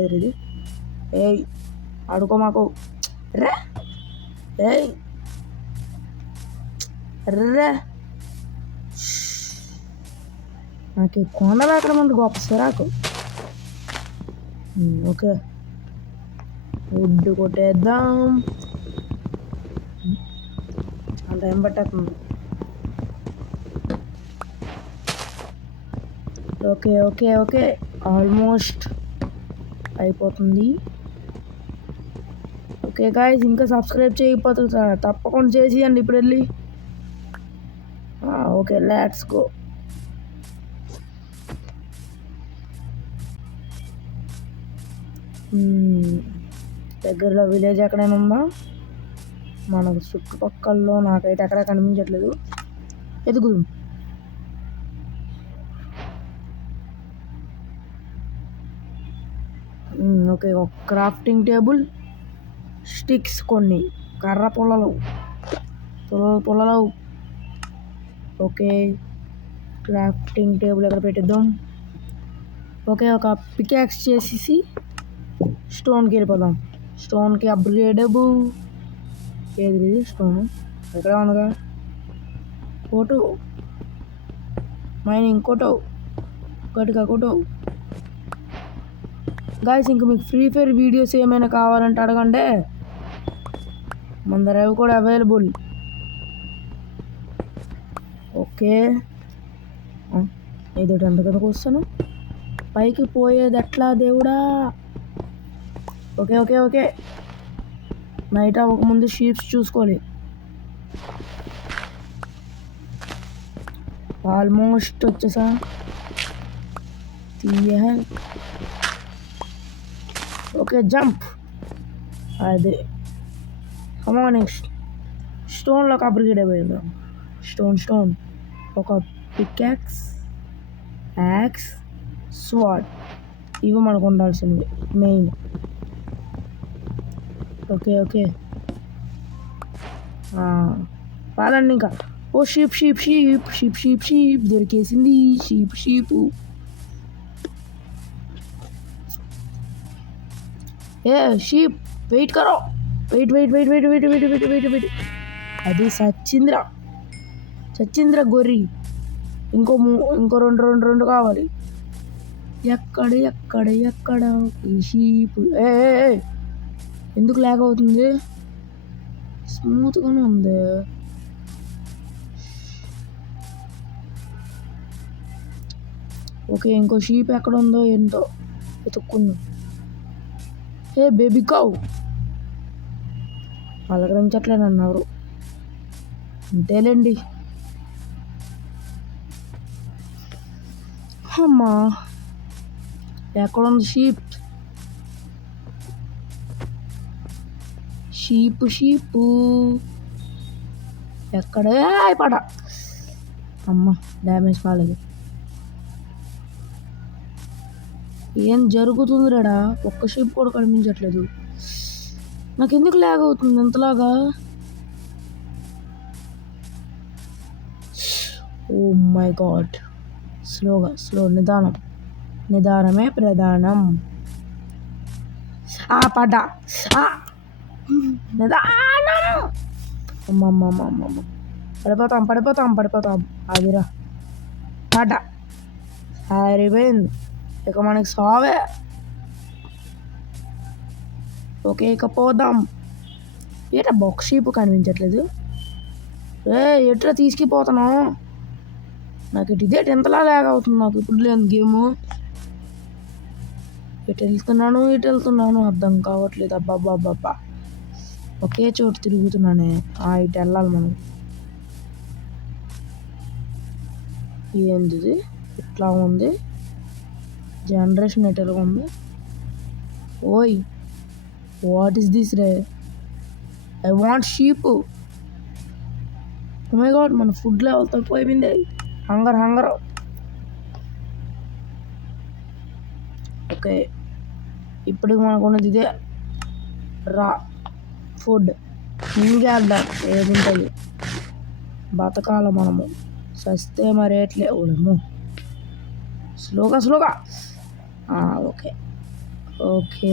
ఏది ఏయ్ ఆడుకో మాకు రే ఏయ్ రే నాకు ఈ కొండలు ఎక్కడ ముందు గొప్ప సిరాకు. Okay would కొట్టేద్దాం. చాలా టైం పట్టేస్తుంది. ఓకే ఓకే ఓకే ఆల్మోస్ట్ అయిపోతుంది. ఓకే గాయ్స్, ఇంకా సబ్స్క్రైబ్ చేయకపోతే తప్పకుండా చేసేయండి ఇప్పుడు వెళ్ళి. Okay let's go. దగ్గరలో విలేజ్ ఎక్కడైనా ఉందా? మనకు చుట్టుపక్కల్లో నాకైతే ఎక్కడ కనిపించట్లేదు. ఎదుగుదు. ఓకే ఒక క్రాఫ్టింగ్ టేబుల్, స్టిక్స్, కొన్ని కర్ర పుల్లలు. ఓకే క్రాఫ్టింగ్ టేబుల్ ఎక్కడ పెట్టిద్దాం. ఓకే ఒక పికాక్స్ చేసేసి స్టోన్కి వెళ్ళిపోదాం. స్టోన్కి అప్గ్రేడబుల్. ఏది స్టోన్ ఎక్కడ ఉందిగా? కోటో మైనింగ్ కోటో గట్టిగా కోటో. గాయస్, ఇంక మీకు ఫ్రీ ఫైర్ వీడియోస్ ఏమైనా కావాలంటే అడగండి, మన దగ్గర అవి కూడా అవైలబుల్. ఓకే ఏదో ఎంత కదకు వస్తాను, పైకి పోయేది ఎట్లా దేవుడా? ఓకే ఓకే ఓకే నైట్ అవ్వకముందు షీప్స్ చూసుకోవాలి. ఆల్మోస్ట్ వచ్చేసా. Okay jump. అదే కమాన్ స్టోన్లోకి అప్గ్రేడ్ అయిపోయిందాం. స్టోన్ ఒక పికాక్స్, యాక్స్, స్వాడ్, ఇవి మనకు ఉండాల్సింది మెయిన్. ఓకే ఓకే పాదండి ఇంకా. ఓ షీప్ దొరికేసింది. షీపు ఏ షీప్ వెయిట్ కరో. వెయిట్. అది సచ్చింద్ర గొర్రి. ఇంకో రెండు కావాలి. ఎక్కడ ఈ షీప్? ఎందుకు లాగ్ అవుతుంది? స్మూత్గానే ఉంది. ఓకే ఇంకో షీప్ ఎక్కడ ఉందో ఏంటో వెతుక్కుందాం. Baby cow పలకరించట్లేదన్నారు. అంతేలేండి. అమ్మా ఎక్కడుంది షీపు ఎక్కడే పడ. అమ్మ డ్యామేజ్ కాలేదు. ఏం జరుగుతుంది రాడా? ఒక్క షీప్ కూడా కనిపించట్లేదు. నాకు ఎందుకు లాగ్ అవుతుంది ఎంతలాగా? Oh my god. స్లో నిదానమే ప్రధానం. పడ్డా. నిదానం. అమ్మమ్మ పడిపోతాం. అదిరా పడ్డా. సరిపోయింది ఇక మనకి సావే. ఓకే ఇక పోదాం. ఏటా బాక్స్ షీప్ కనిపించట్లేదు. ఎట్లా తీసుకుపోతాను? నాకు ఇదే ఎంతలా లాగ్ అవుతుంది. నాకు ఇప్పుడు లేని గేము. ఇటు వెళ్తున్నాను అర్థం కావట్లేదు. అబ్బాబ్బా ఒకే చోటు తిరుగుతున్నానే. ఇటు వెళ్ళాలి మనం. ఏంది ఇట్లా ఉంది? జనరేషన్ ఎట్లా ఉంది? ఓయ్ వాట్ ఈస్ దిస్ రే? I want sheep. Oh my god, మన ఫుడ్ లెవెల్ తక్కువైపోయింది. హంగర్. ఓకే ఇప్పటికి మనకు ఉన్నది ఇదే రా ఫుడ్. ఇంకేద్దాం ఏది ఉంటుంది. బతకాల మనము. సస్తే మరేట్లే. ఓడము స్లోగా. Okay okay.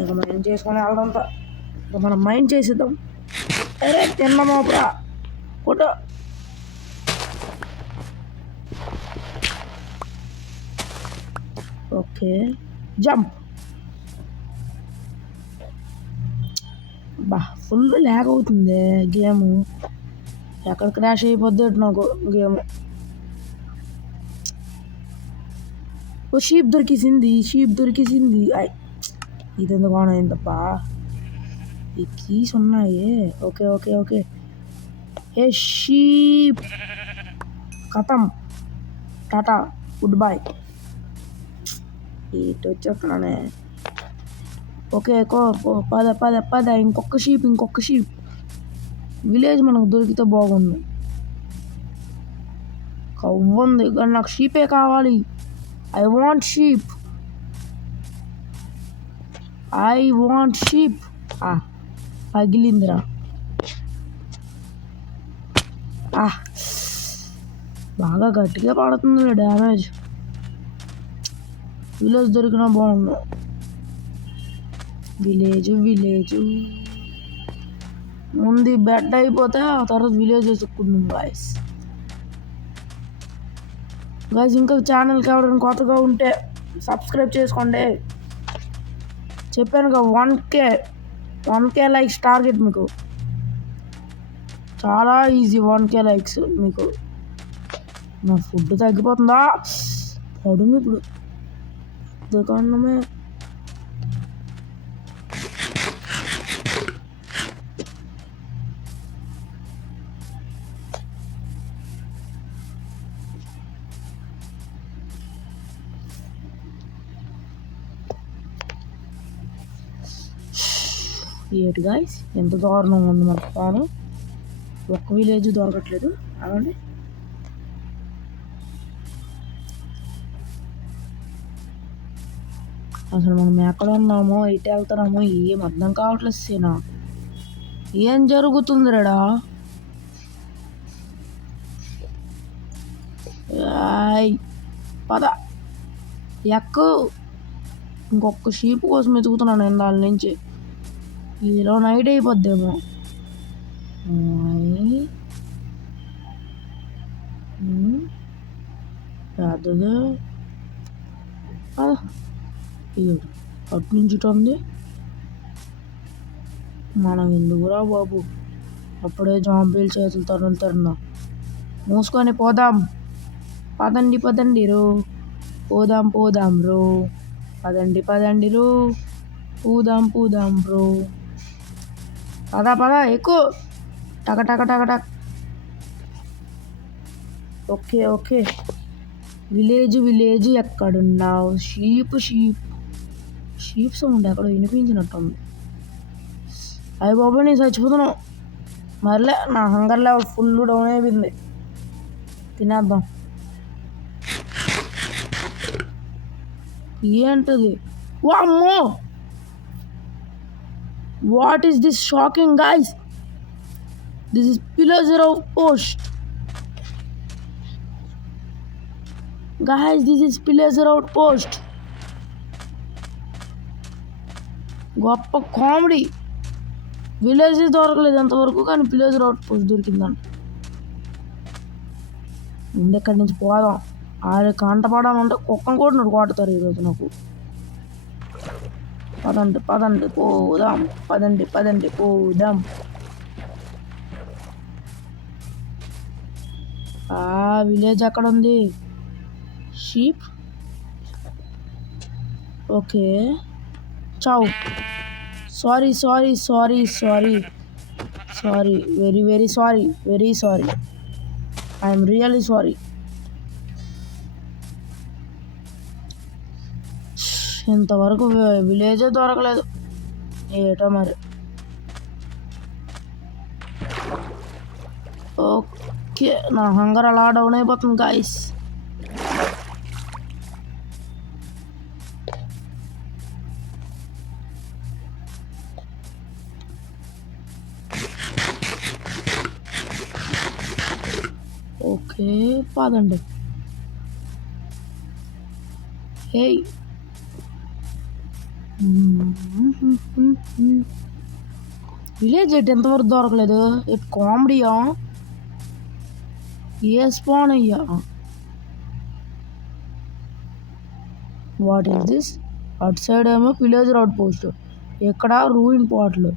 ఇక మైండ్ చేసుకొని వెళ్దాంతా. ఇక మనం మైండ్ చేసేద్దాం. అరే తిన్నమోపరా ఫోటో. Okay jump. బా ఫుల్ ల్యాగ్ అవుతుంది గేము. ఎక్కడ క్రాష్ అయిపోద్ది నాకు గేమ్. ఓ షీప్ దొరికిసింది. ఇది ఎందుకు ఆన్ అయిందప్పా. ఈ కీస్ ఉన్నాయి. Okay okay okay. ఏ షీప్ కథం. Tata good bye. ఇటు వచ్చేస్తున్నానే. ఓకే పద పద పద. ఇంకొక షీప్. విలేజ్ మనకు దొరికితే బాగుంది. కవ్వుంది కానీ నాకు షీపే కావాలి. I want sheep. పగిలిందిరా. బాగా గట్టిగా పడుతుంది డ్యామేజ్. విలేజ్ దొరికినా బాగుంది. విలేజ్ ముందు బెడ్ అయిపోతే ఆ తర్వాత విలేజ్ వేసుకుందాం గాయస్. ఇంకా ఛానల్కి ఎవరైనా కొత్తగా ఉంటే సబ్స్క్రైబ్ చేసుకోండి. చెప్పానుగా 1K లైక్స్ టార్గెట్ మీకు. చాలా ఈజీ 1K లైక్స్ మీకు. నా ఫుడ్ తగ్గిపోతుందా పడును ఇప్పుడు దుకాణమే. ఏంటి గాయస్ ఎంత దారుణంగా ఉంది మన పాను. ఒక్క విలేజ్ దొరకట్లేదు. అలాంటి అసలు మనం ఎక్కడ ఉన్నామో ఎటు వెళ్తున్నామో ఏం అర్థం కావట్లేదు. సీనా ఏం జరుగుతుంది రేడా. పద ఎక్కు. ఇంకొక షీప్ కోసం వెతుకుతున్నాను నేను దాని నుంచి. ఈలో నైట్ అయిపోద్దేమో. పెద్దది అటు నుంచి ఉంది. మనం ఎందుకురా బాబు అప్పుడే జాంబీలు చేతులు తరుణా. మూసుకొని పోదాం. పదండి రో. పోదాం రో. పదండి రో. పూదాం రో. పద ఎక్కువ. టక. ఓకే. విలేజ్ ఎక్కడున్నావు. షీప్ సౌండ్ ఎక్కడ వినిపించినట్టుంది. అయ్య బాబు నేను చచ్చిపోతున్నావు. మరలే నా హంగర్ లెవెల్ ఫుల్ డౌన్ అయిపోయింది. తినేద్దాం. ఏంటది. వామ్మో what is this shocking guys. This is pillar of post. Guys, this is Pillager Outpost. గొప్ప కామెడీ. విలేజ్ దొరకలేదు అంతవరకు కానీ పిల్లేజర్ అవుట్పోస్ట్ దొరికిందంట. ముందెక్కడి నుంచి పోదాం. ఆడ కంటపడామంటే కుక్కను కూడా నువ్వు కొడతారు ఈరోజు నాకు. పదండి పోదాం. పోదాం. విలేజ్ ఎక్కడ ఉంది. షీప్. ఓకే చావు. Sorry very sorry. I'm really sorry. ఇంతవరకు విలేజే దొరకలేదు. ఏటో మరి. ఓకే నా హంగర్ అలా డౌన్ అయిపోతుంది గాయస్. ఓకే పదండి. హే విలేజ్ ఎట్ ఎంతవరకు దొరకలేదు. ఎట్ కామెడీయా ఏ స్పాన్ అయ్యా. What is this? అటు సైడ్ ఏమో విలేజర్ అవుట్ పోస్ట్, ఇక్కడ రూయిన్ పాట్లు.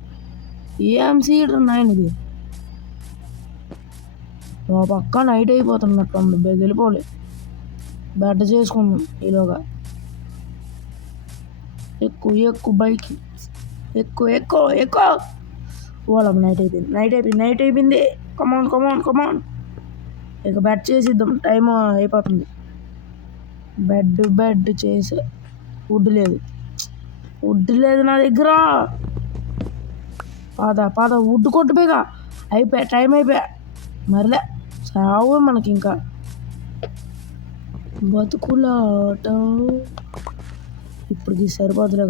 ఏం సీడర్ నైన్ ఇది. మా పక్క నైట్ అయిపోతున్నట్టుంది, వెళ్ళిపోలే. బెడ్ చేసుకుందాం ఈలోగా. ఎక్కువ బైక్ ఎక్కువ. వాళ్ళకి నైట్ అయిపోయింది. కమాన్. ఇక బెడ్ చేసిద్దాం, టైం అయిపోతుంది. బెడ్ చేసి వుడ్ లేదు నా దగ్గర. పాద వుడ్ కొట్టుపోయిగా. టైం అయిపోయా. మరిలే చావు మనకి ఇంకా. బతుకులాట ఇప్పటికి సరిపోతులే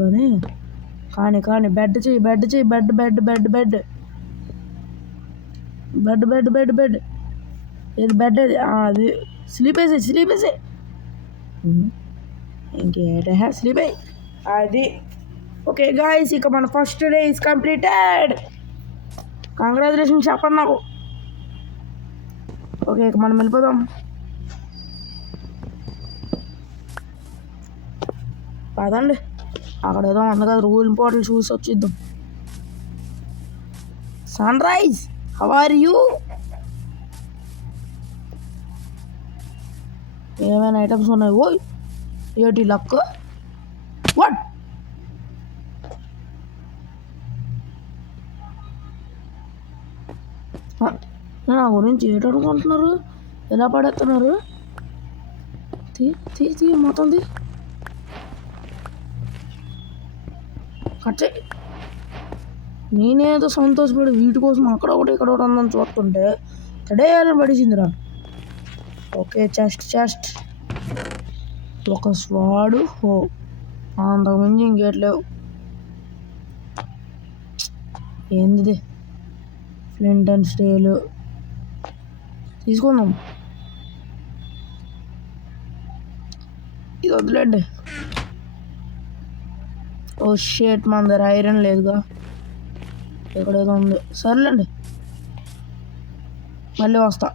కానీ బెడ్ చేయి. బెడ్ ఏది బెడ్ అది. స్లీప్ వేసే ఇంకేట స్లీప్ అయ్యి అది. ఓకే గాయ్స్, ఇక మన first day is completed. Congratulations చెప్పండి నాకు. ఓకే, ఇక మనం వెళ్ళిపోదాం. పదండి, అక్కడ ఏదో ఉంది కదా రూల్ ఇంపార్టెంట్, చూసి వచ్చిద్దాం. Sunrise, how are you? ఏమైనా ఐటమ్స్ ఉన్నాయి? ఓయ్ ఏటి లక్? వాట్? నా గురించి ఏటనుకుంటున్నారు? ఎలా పడేస్తున్నారు? తీ మొత్తం కట్ చేయి. నేనేదో సంతోషపడి వీటి కోసం అక్కడ ఒకటి ఇక్కడ ఒకటి ఉందని చూస్తుంటే తడేయాలని పడిసిందిరా. ఓకే, చెస్ట్ ఒక స్వాడు. అంతకుమించి ఇంకేట్లేవు. ఏంది ఫ్లింట్ అండ్ స్టీల్ తీసుకుందాం. ఇది వదిలేండి. ఓ షేట్, మన దగ్గర ఐరన్ లేదుగా. ఎక్కడేదో ఉంది. సర్లేండి, మళ్ళీ వస్తా.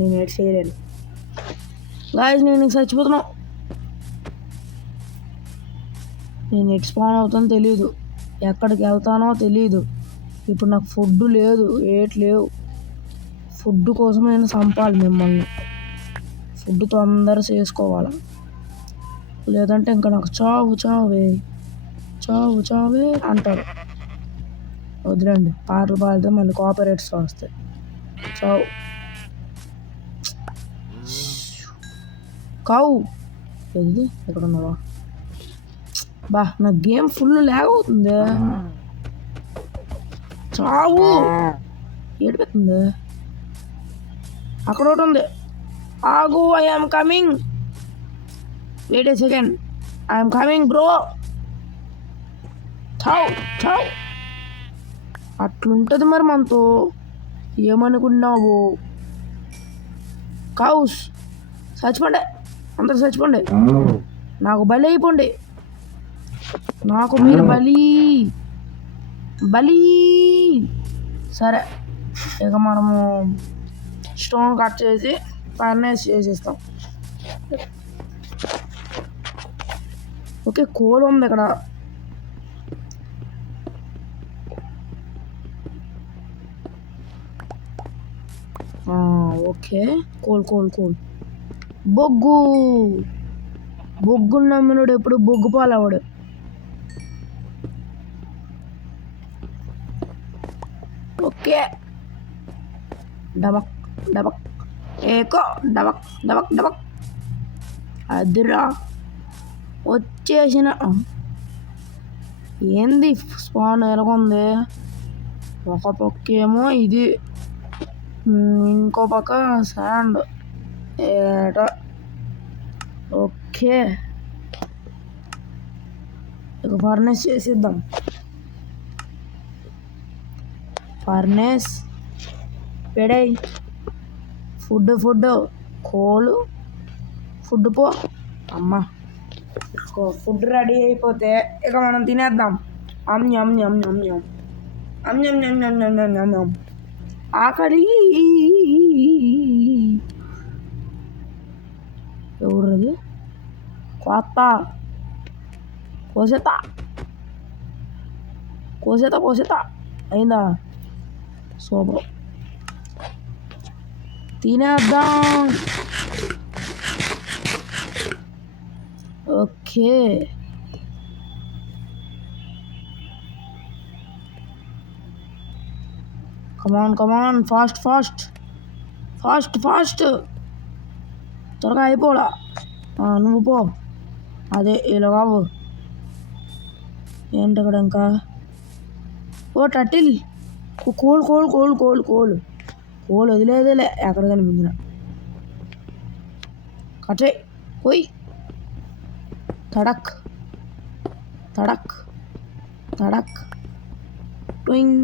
నేను ఎట్ చేయలేను గాయస్. నేను చచ్చిపోతున్నావు. నేను ఎట్ స్పాన్ అవుతానో తెలీదు, ఎక్కడికి వెళ్తానో తెలీదు. ఇప్పుడు నాకు ఫుడ్ లేదు, లేవు. ఫుడ్ కోసం నేను చంపాలి మిమ్మల్ని. ఫుడ్ తొందర చేసుకోవాలి, లేదంటే ఇంకా నాకు చావే అంటారు. వదిలేండి, పాటలు పాడితే మళ్ళీ కాపీరైట్స్ వస్తాయి. చావు కావు. ఇది ఎక్కడ ఉన్నావా? నా గేమ్ ఫుల్ ల్యాగ్ అవుతుంది. చావు ఏడిపోతుంది. అక్కడ ఒకటి ఉంది. ఆగు, I am coming. Wait a second, I'm coming bro. చావు. అట్లుంటుంది మరి మనతో. ఏమనుకున్నావు? కౌస్ చచ్చిపోండి, అందరు చచ్చిపోండి. నాకు బలి అయిపోండి. నాకు మీరు బలి. సరే, ఇక మనము స్టోన్ కట్ చేసి ఫర్నేస్ చేసేస్తాం. ఓకే, కోల్ ఉంది ఇక్కడ. Okay, coal. బొగ్గు నమ్మినోడు ఎప్పుడు బొగ్గు పాలవాడు. ఓకే, డబక్ ఏకో డబక్. అదిరా వచ్చేసిన. ఏంది స్పాన్ ఎలాగుంది? ఒక పక్కేమో ఇది, ఇంకో పక్క శాండ్. ఓకే, ఇక ఫర్నేస్ చేసిద్దాం. ఫర్నేస్ పెడై. ఫుడ్ కోలు. ఫుడ్ పో అమ్మా. ఫుడ్ రెడీ అయిపోతే ఇక మనం తినేద్దాం. అమ్ యమ్ యమ్ యమ్ యమ్ అమ్ యమ్ యమ్ యమ్ యమ్ యమ్ యమ్ యమ్. ఆకలి. ఎవరది? కొత్త కోసేత కోసేత కోసేత అయిందా? సూపర్. తినేద్దాం. ఓకే. కమాన్ ఫాస్ట్ త్వరగా అయిపోలా. నువ్వు పో. అదే ఇలా బాబు ఏంటి అక్కడ ఇంకా? ఓ టటిల్. కోల్ వదిలేదేలే ఎక్కడ కనిపించిన. కటే పోయి తడక్ ట్వింగ్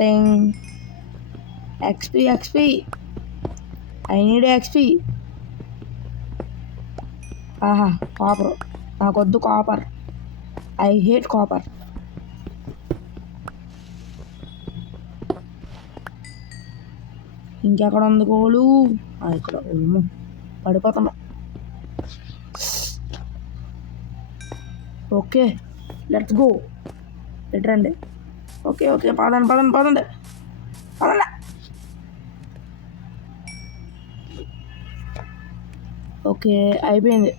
టెంగ్. XP. I need XP. ఆహా, కాపర్ నాకొద్దు. Copper, I hate copper. ఇంకెక్కడ ఉంది కోలు? ఇక్కడ పడిపోతాను. Okay, let's go. రండి. ఓకే పదండి. ఓకే, అయిపోయింది.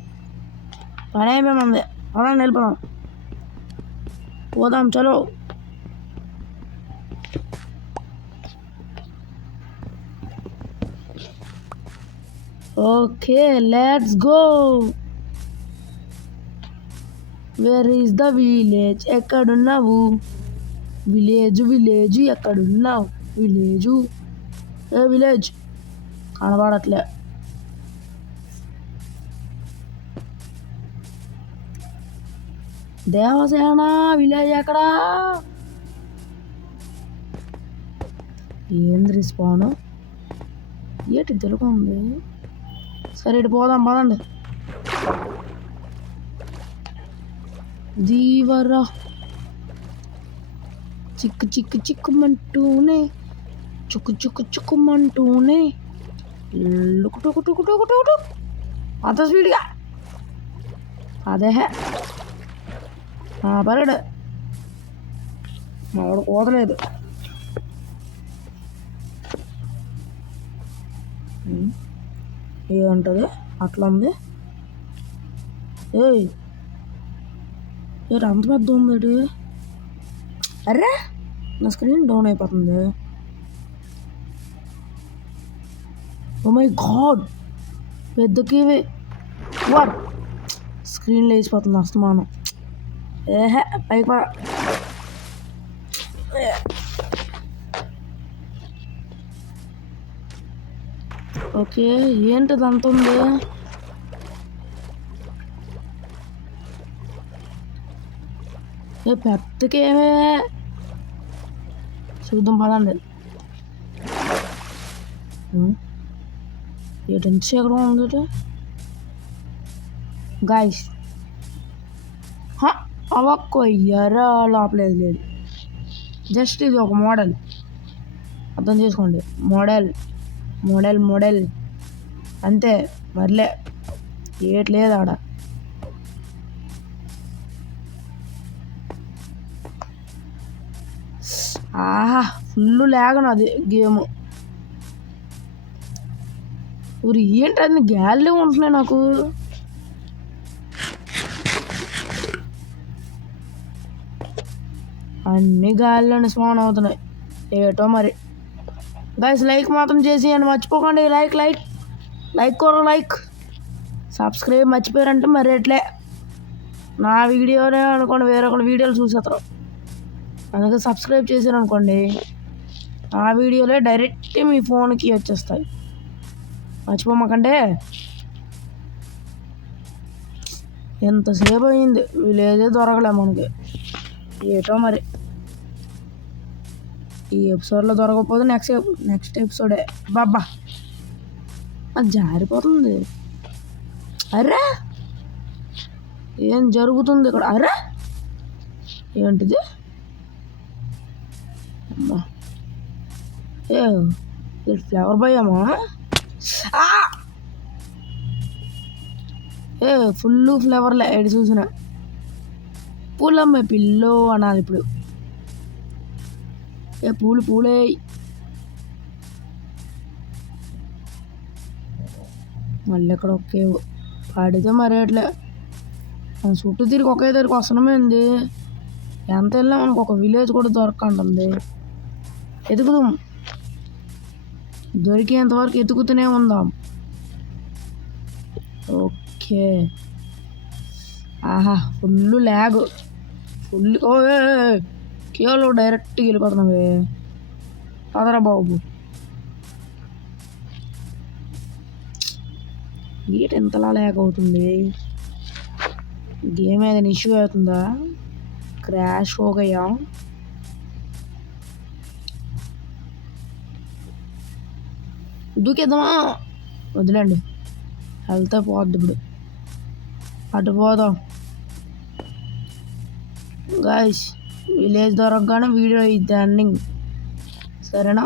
పని అయిపోయింది. పదండి, వెళ్ళిపోదాం. పోదాం, చలో. Okay, let's go. Where is the village? ఎక్కడున్నావు? విలేజ్ ఎక్కడున్నావు? విలేజ్ కనబడట్లే. దేవసేన విలేజ్ ఎక్కడా? ఏంది రిస్పాను? ఏంటి తెలుగు ఉంది? సరే, ఇటు పోదాం, పదండి. జీవరా చిక్కుమంటూనే చుక్కుమంటూనే లుకుటుకుటుకుటుకుటు అంత స్పీడ్గా అదే పర్వాడు. మావాడు కోతలేదు. ఏమంటది అట్లా ఉంది? ఏయ్, అంత పెద్ద ఉంది. అర్రే, నా స్క్రీన్ డౌన్ అయిపోతుంది. ఓ మై గాడ్, పెద్ద కీవే. వాట్? స్క్రీన్ లేచిపోతుంది అస్తమానం. పైకి పా. ఓకే, ఏంటిది అంత ఉంది? పెద్దకేమే చూద్దాం, పదండి. ఏంటి ఎక్కడ ఉంది గాయస్? అవక్కయ్యారా లోపలేదు. జస్ట్ ఇది ఒక మోడల్, అర్థం చేసుకోండి. మోడల్ అంతే, మరలే ఏట్లేదు ఆడ. ఆహా, ఫుల్ లేగను అది గేమ్. ఊరి ఏంటి అన్ని గ్యాలరీ ఉంటున్నాయి నాకు. అన్ని గాలిలోనే స్పాన్ అవుతున్నాయి. ఏటో మరి. గైస్, లైక్ మాత్రం చేసి అని మర్చిపోకండి. లైక్ సబ్స్క్రైబ్ మర్చిపోయారంటే మరి ఎట్లే. నా వీడియోనే అనుకోండి, వేరొకరి వీడియోలు చూసేస్తారు. అందుకే సబ్స్క్రైబ్ చేశారు అనుకోండి, ఆ వీడియోలే డైరెక్ట్ మీ ఫోన్కి వచ్చేస్తాయి. మర్చిపోమాకంటే. ఎంతసేపు అయింది, విలేజే దొరకలే మనకి. ఏటో మరి, ఈ ఎపిసోడ్లో దొరకకపోతే నెక్స్ట్ ఎపిసోడే. బాబా, అది జారిపోతుంది. అర్రే, ఏం జరుగుతుంది ఇక్కడ? అరే ఏంటిది? అమ్మా ఏ ఫ్లవర్ భయమా? ఏ ఫుల్ ఫ్లవర్లే ఎడు చూసిన. పూలమ్మే పిల్లో అనాలి ఇప్పుడు. ఏ పూలు పూలే. మళ్ళీ ఎక్కడ ఒకే పడితే మరేట్లే చుట్టూ తిరిగి ఒకే దగ్గరికి వస్తున్నామేంది? ఎంత వెళ్ళినా మనకు ఒక విలేజ్ కూడా దొరకంటుంది. ఎతుకుదాం, దొరికేంతవరకు ఎతుకుతూనే ఉందాం. ఓకే. ఆహా ఫుల్ ల్యాగ్, ఫుల్. ఓ కేవలం డైరెక్ట్గా వెళ్ళిపోతున్నావే పదరా బాబు. గేట్ ఎంతలా ల్యాగ్ అవుతుంది? గేమ్ ఏదైనా ఇష్యూ అవుతుందా? క్రాష్ హో గయా? దూకేద్దామా? వదిలేండి, హెల్త్ పోద్ది ఇప్పుడు. అటు పోదాం గైస్. విలేజ్ దొరకగానే వీడియో ఇది ఎండింగ్, సరేనా?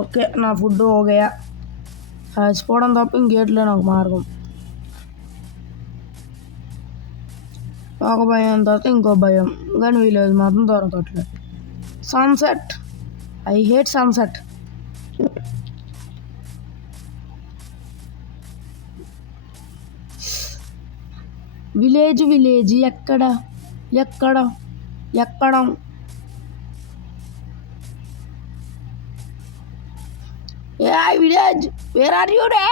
ఓకే, నా ఫుడ్ ఓగయా. చచ్చిపోవడం తప్ప ఇంకేట్లే నాకు మార్గం. ఒక భయం తర్వాత ఇంకో భయం, కానీ విలేజ్ మాత్రం దొరకట్లేదు. Sunset, I hate sunset. Village village ఎక్కడ ఎక్కడ ఎక్కడ? ఏ village, where are you day?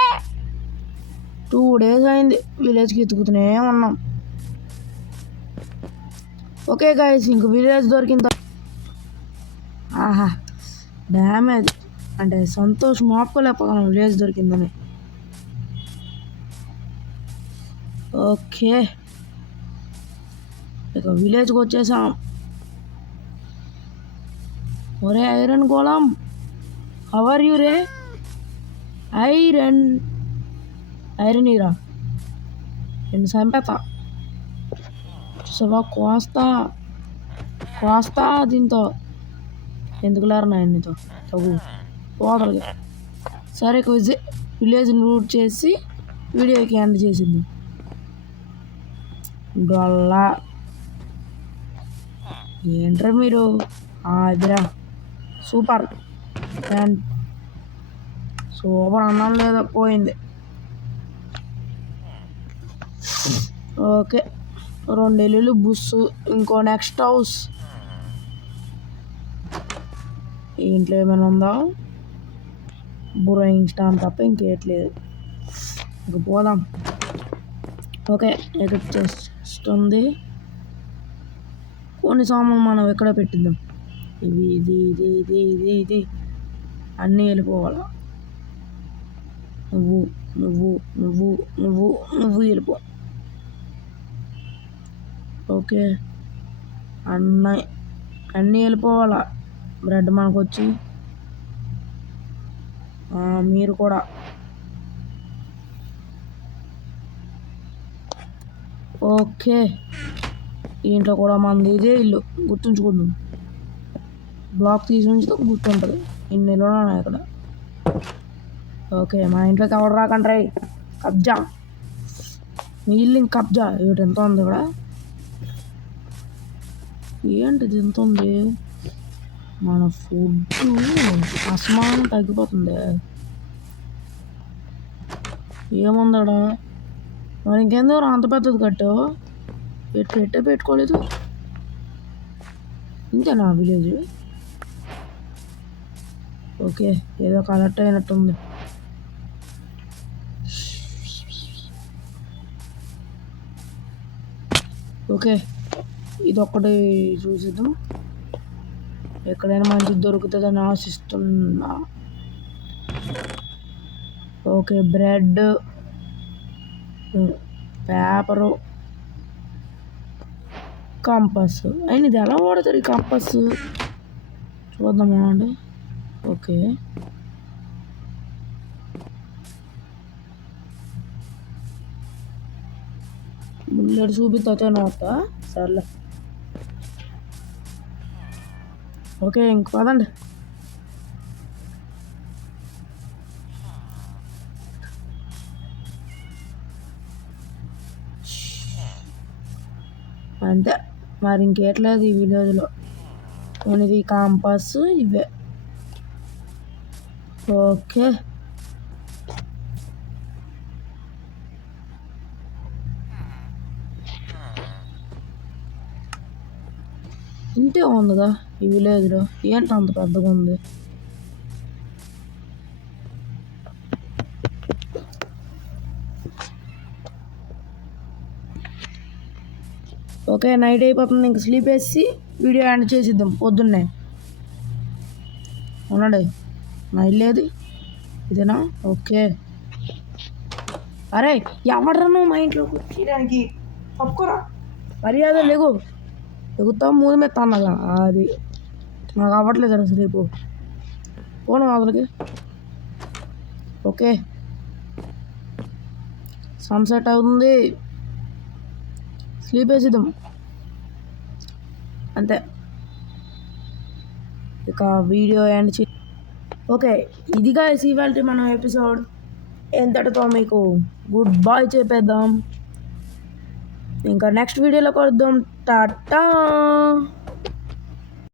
2 days అయింది విలేజ్కి ఎత్తుకుతూనే ఉన్నాం. ఓకే గైస్, ఇంక విలేజ్ దొరికింది. ఆహా డ్యామేజ్ అంటే సంతోషం ఆపుకోలేకపోతున్నాం విలేజ్ దొరికిందని. ఓకే, ఇక విలేజ్కి వచ్చేసాం. ఒరే ఐరన్ గోళం, హౌ ఆర్ యూ రే? ఐరన్ హీరా, నేను చంపేతా చూసావా? కోస్తా దీంతో. ఎందుకు లేరు నాయనతో తగు పోదలుగా. సరే విలేజ్ని రూట్ చేసి వీడియోకి ఎండ్ చేసింది. డొల్లా ఏంట్రా మీరు? అదిరా సూపర్ సూపర్ అన్నం లేదా పోయింది. ఓకే, 2 ఇల్లులు బుస్సు, ఇంకో నెక్స్ట్ హౌస్. ఇంట్లో ఏమైనా ఉందా? బుర్రాయింగ్ స్టాన్ తప్ప ఇంకేట్లేదు. ఇంక పోదాం. ఓకే, ఇక్కడ చెస్ట్ ఉంది. కొన్ని సామాన్లు మనం ఎక్కడ పెట్టిద్దాం. ఇవి ఇది ఇది ఇది ఇది ఇది అన్నీ వెళ్ళిపోవాలా. నువ్వు నువ్వు నువ్వు నువ్వు నువ్వు వెళ్ళిపో. ఓకే, అన్నీ వెళ్ళిపోవాలా. బ్రెడ్ మనకు వచ్చి మీరు కూడా. ఓకే, ఇంట్లో కూడా మనది ఇదే ఇల్లు, గుర్తుంచుకుందాం. బ్లాక్ తీసి ఉంచితే గుర్తుంటుంది. ఇన్ని ఇల్లు ఉన్నాయి ఇక్కడ. ఓకే, మా ఇంట్లోకి ఎవరు రాకండి. కబ్జా, మీ ఇల్లు ఇంక కబ్జా. ఏమిటి ఎంత ఉంది ఇక్కడ? ఏంటిది ఎంత ఉంది? మన ఫుడ్ అసమానం తగ్గిపోతుంది. ఏముందడా? మరి ఇంకెందుకు అంత పెద్దది కట్టావు? పెట్టుకోలేదు. ఇంతేనా విలేజ్? ఓకే, ఏదో కలెక్ట్ అయినట్టుంది. ఓకే, ఇదొక్కటి చూసిద్దాం. ఎక్కడైనా మంచిది దొరుకుతుందని ఆశిస్తున్నా. Okay, bread, paper, compass. అయినా ఇది ఎలా వాడతారు ఈ కంపస్? చూద్దామా అండి. ఓకే, బుల్లెట్ చూపిస్తా నోట సర్లే. ఓకే ఇంక పదండి. అంతే మరి ఇంకేట్లేదు ఈ విలేజ్లో. ఇది కాంపాస్ ఇవే. ఓకే ఇంతే ఉందిగా ఈ విలేజ్లో. ఏంటి అంత పెద్దగా ఉంది? ఓకే నైట్ అయిపోతుంది, ఇంక స్లీప్ వేసి వీడియో ఎండ్ చేసిద్దాం పొద్దున్నే. అవునండి నా ఇల్లేది ఇదేనా? ఓకే. అరే ఎవడరా నువ్వు మా ఇంట్లో కూర్చోడానికి? తప్పుకోరా మర్యాద లేగు. ఎగుతావు మూడు మీద తన్నగా. అది నాకు అవ్వట్లేదు అసలు రేపు పోను వాళ్ళకి. ఓకే సన్సెట్ అవుతుంది, స్లీప్ వేసిద్దాం అంతే. ఇక వీడియో ఎండ్ చే. ఓకే ఇదిగా ఇవాళ మన ఎపిసోడ్. ఎంతటితో మీకు గుడ్ బాయ్ చెప్పేద్దాం. ఇంకా నెక్స్ట్ వీడియోలో కలుద్దాం. టాటా.